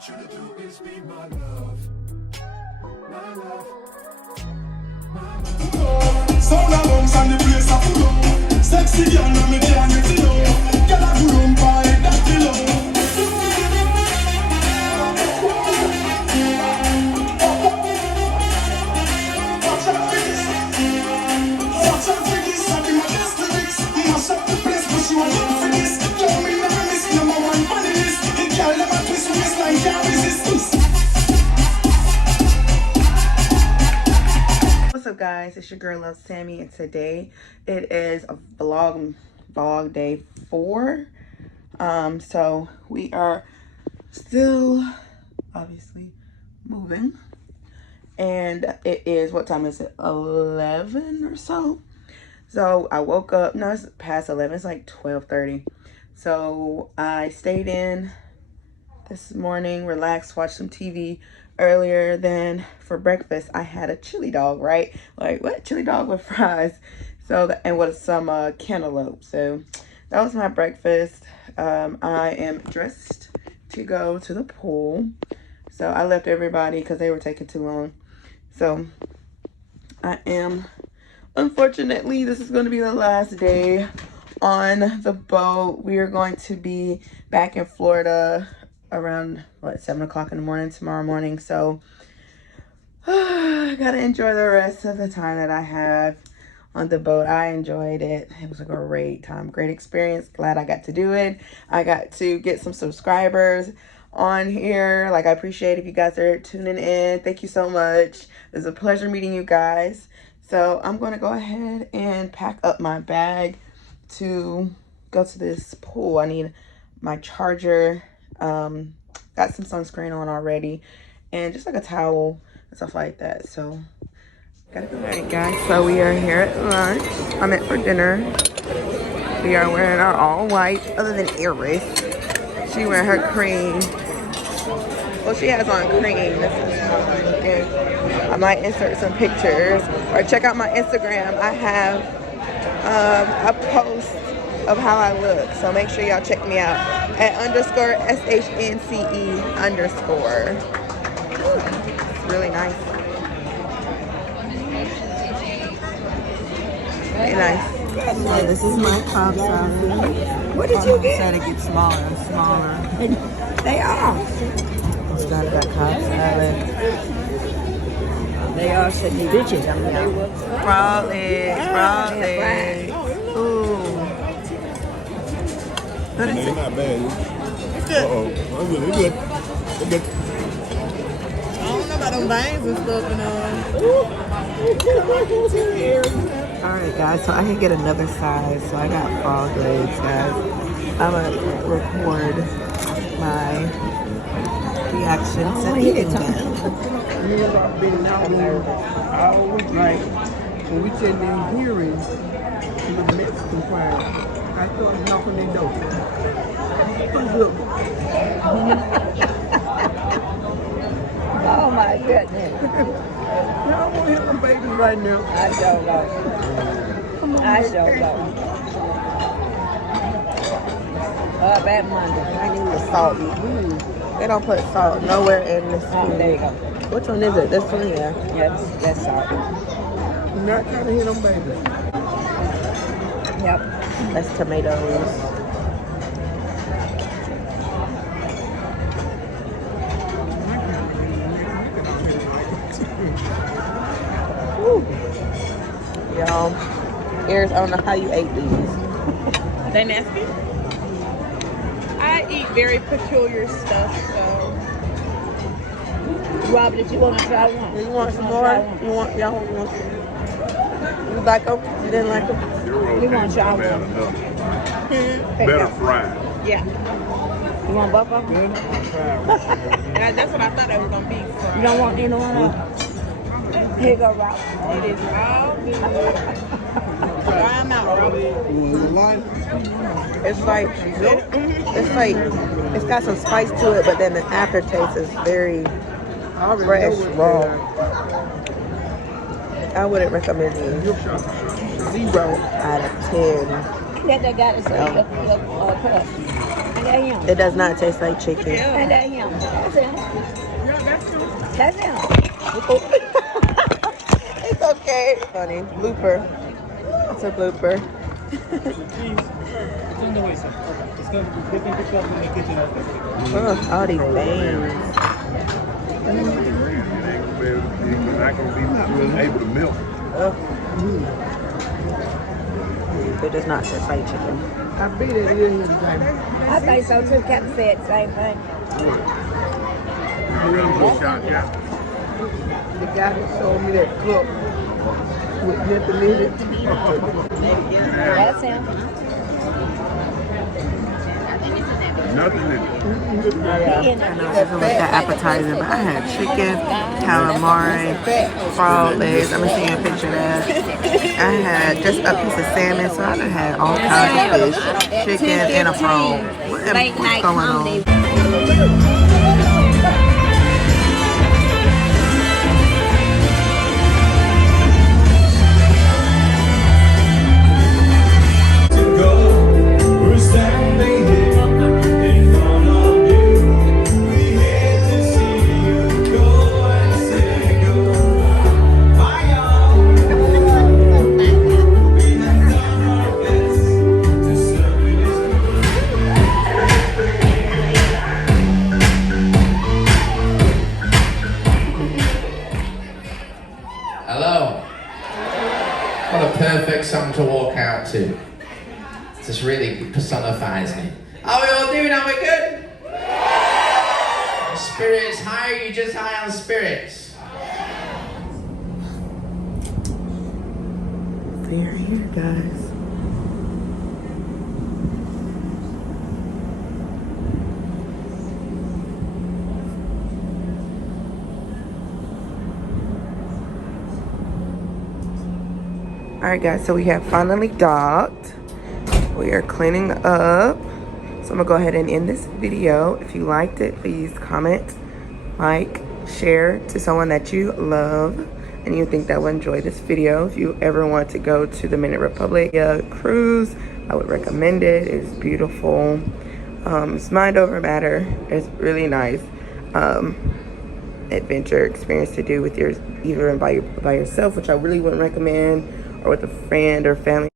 want you to do is be my love. My love. My love. Sound of bumps and the place of full up. Sexy girl, now me can't get enough. Girl, I pull on by that pillow. What's up, guys? It's your girl Love Sammy, and today it is a vlog day 4. So we are still obviously moving, and it is, what time is it, 11 or so. So I woke up, no, it's past 11, it's like 12:30. So I stayed in this morning, relaxed, watched some TV. Earlier than for breakfast, I had a chili dog, right? Like, what? Chili dog with fries. So, and with some cantaloupe. So that was my breakfast. I am dressed to go to the pool. So I left everybody because they were taking too long. So I am, unfortunately, this is going to be the last day on the boat. We are going to be back in Florida around, what, 7 o'clock in the morning tomorrow morning. So I gotta enjoy the rest of the time that I have on the boat. I enjoyed it. It was a great time, great experience. Glad I got to do it. I got to get some subscribers on here. Like, I appreciate if you guys are tuning in. Thank you so much. It's a pleasure meeting you guys. So I'm going to go ahead and pack up my bag to go to this pool. I need my charger, got some sunscreen on already, and just like a towel and stuff like that. So gotta go. Alright, guys, so we are here at lunch. I meant for dinner. We are wearing our all white, other than Iris. She wearing her cream. Well, she has on cream. And I might insert some pictures, or check out my Instagram. I have a post of how I look, so make sure y'all check me out at _SHNCE_. It's really nice. Very nice. Yeah, this is my Cobb salad. What did you get? Said it gets smaller and smaller. They are. I started that Cobb salad. They all should be bitches. I mean, they were Raw eggs. Ooh. But It's not bad. it's good. Uh-oh. It's good. It's good. I don't know about them veins and stuff and Alright guys, so I can get another size. So I got frog legs, guys. I'm gonna record my reactions and eating them. You know about being out there. I always like, when we send them hearings to the Mexican crowd, I started knocking their door. Look. Oh my goodness. Y'all want to hit them babies right now. I don't know. I don't know. Bad Monday. I need the salt. They don't put salt nowhere in this food. There you go. Which one is it? This one? Yeah. Yes, that's salt. You're not trying to hit them babies. Yep. That's tomatoes. Y'all, Ears, I don't know how you ate these. They nasty? I eat very peculiar stuff, so. Rob, did you want to try one? You want some more? Y'all want some? You like them? You didn't like them? You want to try one? Better fried. Yeah. You want both of them? That's what I thought it was going to be. Fried. You don't want either one of them? Here you go, Rob. It is all good. Try them out, Rob. It's like, it's got some spice to it, but then the aftertaste is very fresh, raw. I wouldn't recommend these. 0 out of 10. That got it, so cup. It does not taste like chicken. It's okay. Funny. Blooper. It's a blooper. All these veins. You're not going to be able to milk. It does not taste like chicken. I bet it is. I think so too. Captain said the same thing. You really good shot, yeah. The guy that sold me that cup with nothing in it. That's him. Nothing in it. I know this is like the appetizer, but I had chicken, calamari, frog legs. I'm gonna see you a picture of that. I had just a piece of salmon, so I done had all kinds of fish, chicken, and a frog. What's going on? We're standing here in front of you. We hate to see you go and say goodbye. My arm, we have done our best to serve you this Hello. What a perfect song to walk out to. This really personifies me. How are we all doing? Are we good? Spirits high? Are you just high on spirits? They're here, guys. Alright guys, so we have finally docked. We are cleaning up. So I'm gonna go ahead and end this video. If you liked it, please comment, like, share to someone that you love and you think that will enjoy this video. If you ever want to go to the Minute Republic cruise, I would recommend it. It's beautiful. It's mind over matter. It's really nice adventure experience to do with either by yourself, which I really wouldn't recommend, or with a friend or family